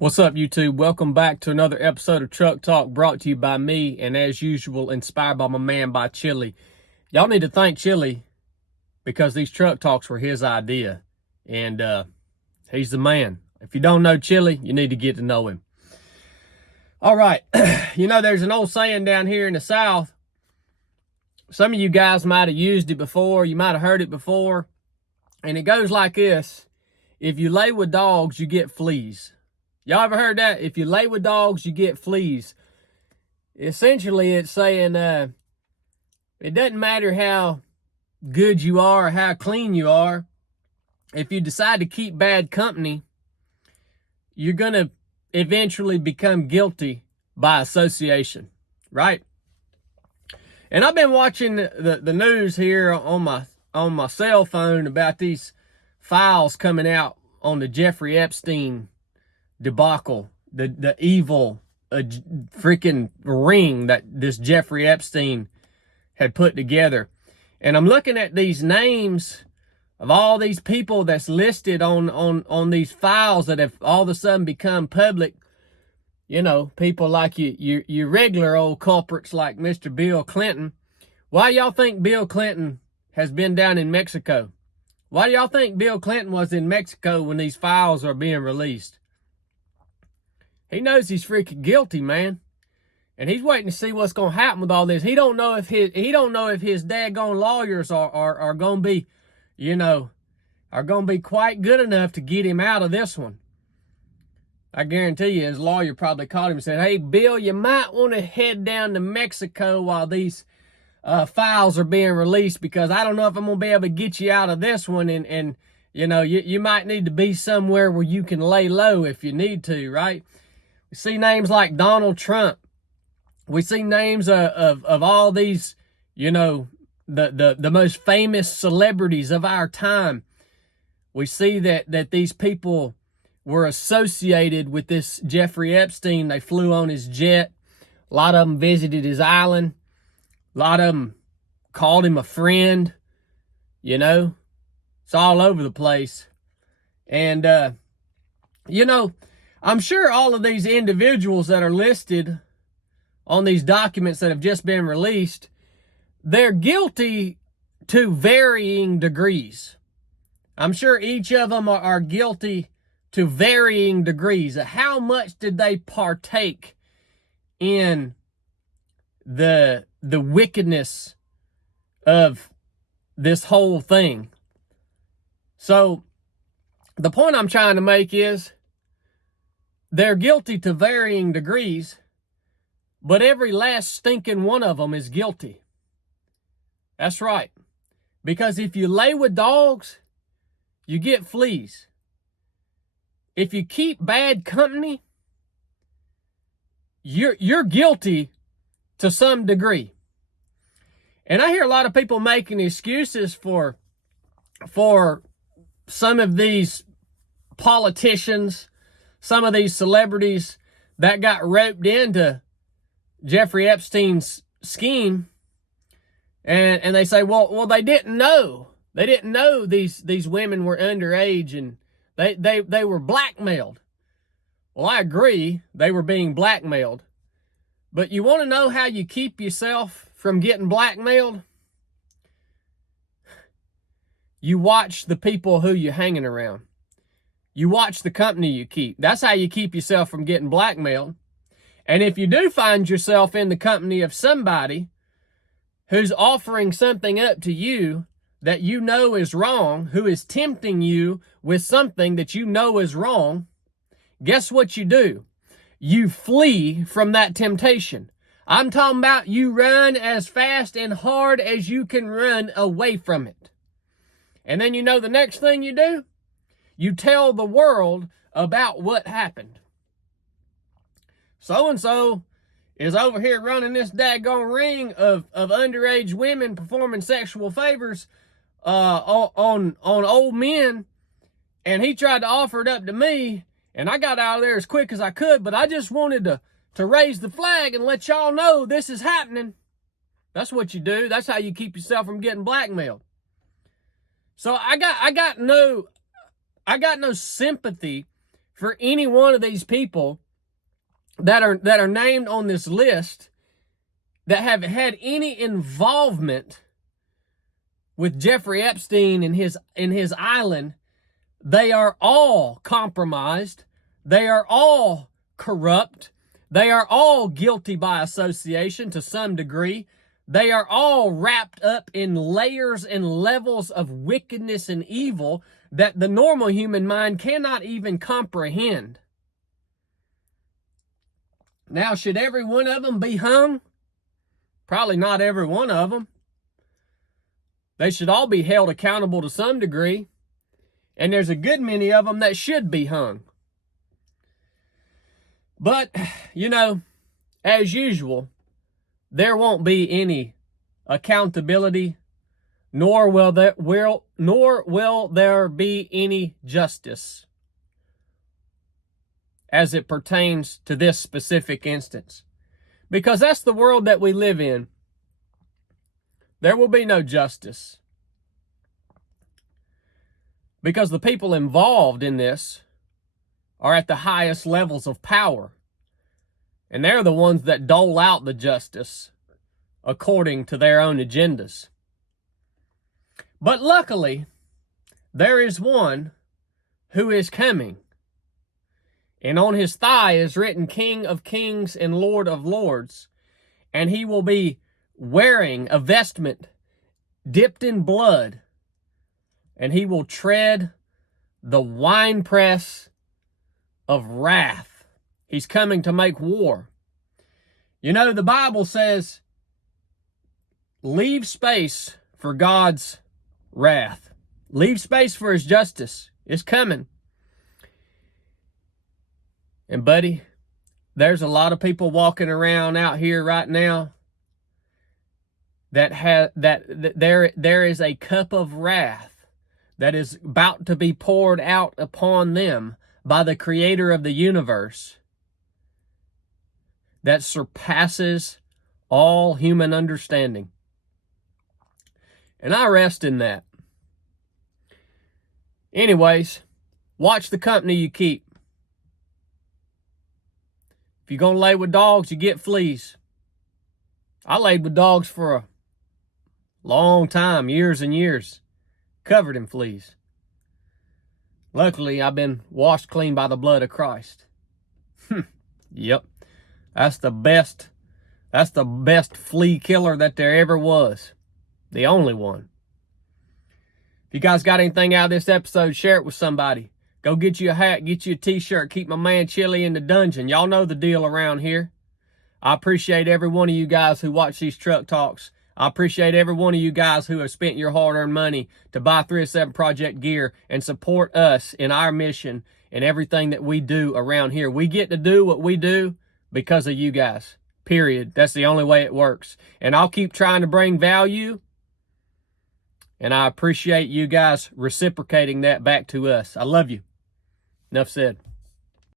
What's up, YouTube? Welcome back to another episode of Truck Talk, brought to you by me, and as usual, inspired by my man, by Chili. Y'all need to thank Chili because these Truck Talks were his idea, and he's the man. If you don't know Chili, you need to get to know him. All right, there's an old saying down here in the South. Some of you guys might have used it before, you might have heard it before, and it goes like this: if you lay with dogs, you get fleas. Y'all ever heard that? If you lay with dogs, you get fleas. Essentially, it's saying it doesn't matter how good you are or how clean you are. If you decide to keep bad company, you're going to eventually become guilty by association, right? And I've been watching the news here on my cell phone about these files coming out on the Jeffrey Epstein debacle, the evil freaking ring that this Jeffrey Epstein had put together. And I'm looking at these names of all these people that's listed on these files that have all of a sudden become public. People like your regular old culprits like Mr. Bill Clinton. Why y'all think Bill Clinton has been down in Mexico? Why do y'all think Bill Clinton was in Mexico when these files are being released? He knows he's freaking guilty, man. And he's waiting to see what's going to happen with all this. He don't know if his daggone lawyers are going to be, are going to be quite good enough to get him out of this one. I guarantee you his lawyer probably called him and said, "Hey, Bill, you might want to head down to Mexico while these files are being released, because I don't know if I'm going to be able to get you out of this one. And you might need to be somewhere where you can lay low if you need to," right? We see names like Donald Trump. We see names of all these, the most famous celebrities of our time. We see that these people were associated with this Jeffrey Epstein. They flew on his jet. A lot of them visited his island. A lot of them called him a friend. It's all over the place. And, I'm sure all of these individuals that are listed on these documents that have just been released, they're guilty to varying degrees. I'm sure each of them are guilty to varying degrees. How much did they partake in the wickedness of this whole thing? So the point I'm trying to make is, they're guilty to varying degrees, but every last stinking one of them is guilty. That's right. Because if you lay with dogs, you get fleas. If you keep bad company, you're guilty to some degree. And I hear a lot of people making excuses for some of these politicians, some of these celebrities that got roped into Jeffrey Epstein's scheme. And they say, well, they didn't know. They didn't know these women were underage and they were blackmailed. Well, I agree, they were being blackmailed. But you want to know how you keep yourself from getting blackmailed? You watch the people who you're hanging around. You watch the company you keep. That's how you keep yourself from getting blackmailed. And if you do find yourself in the company of somebody who's offering something up to you that you know is wrong, who is tempting you with something that you know is wrong, guess what you do? You flee from that temptation. I'm talking about you run as fast and hard as you can run away from it. And then the next thing you do? You tell the world about what happened. So-and-so is over here running this daggone ring of underage women performing sexual favors on old men, and he tried to offer it up to me, and I got out of there as quick as I could, but I just wanted to raise the flag and let y'all know this is happening. That's what you do. That's how you keep yourself from getting blackmailed. So I got no sympathy for any one of these people that are named on this list that have had any involvement with Jeffrey Epstein and his island. They are all compromised. They are all corrupt. They are all guilty by association to some degree. They are all wrapped up in layers and levels of wickedness and evil that the normal human mind cannot even comprehend. Now, should every one of them be hung? Probably not every one of them. They should all be held accountable to some degree. And there's a good many of them that should be hung. But, as usual, there won't be any accountability, nor will there be any justice as it pertains to this specific instance. Because that's the world that we live in. There will be no justice. Because the people involved in this are at the highest levels of power. And they're the ones that dole out the justice according to their own agendas. But luckily, there is one who is coming. And on his thigh is written King of Kings and Lord of Lords. And he will be wearing a vestment dipped in blood. And he will tread the winepress of wrath. He's coming to make war. The Bible says, leave space for God's wrath. Leave space for his justice. It's coming. And buddy, there's a lot of people walking around out here right now that there is a cup of wrath that is about to be poured out upon them by the creator of the universe that surpasses all human understanding. And I rest in that. Anyways, watch the company you keep. If you're going to lay with dogs, you get fleas. I laid with dogs for a long time, years and years, covered in fleas. Luckily, I've been washed clean by the blood of Christ. Yep. That's the best flea killer that there ever was. The only one. If you guys got anything out of this episode, share it with somebody. Go get you a hat, get you a t-shirt, keep my man Chili in the dungeon. Y'all know the deal around here. I appreciate every one of you guys who watch these truck talks. I appreciate every one of you guys who have spent your hard-earned money to buy 307 Project gear and support us in our mission and everything that we do around here. We get to do what we do because of you guys, period. That's the only way it works. And I'll keep trying to bring value, and I appreciate you guys reciprocating that back to us. I love you. Enough said.